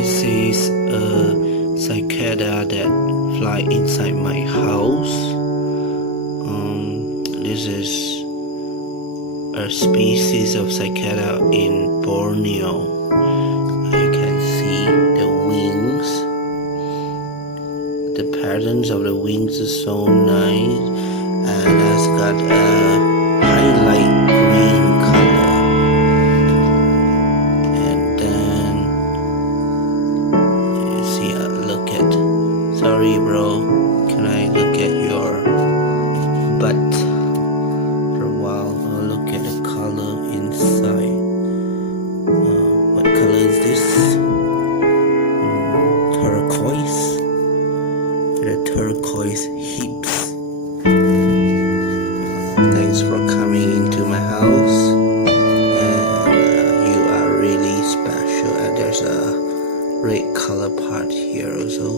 This is a cicada that fly inside my house. This is a species of cicada in Borneo. You can see the wings. The patterns of the wings is so nice, and it's got a highlight green color. And then you see, look at. Sorry, bro. Can I look at your butt for a while? Look at the color inside. What color is this? Turquoise. The turquoise hips. Thanks for coming into my house, and you are really special. And there's a red color part here also.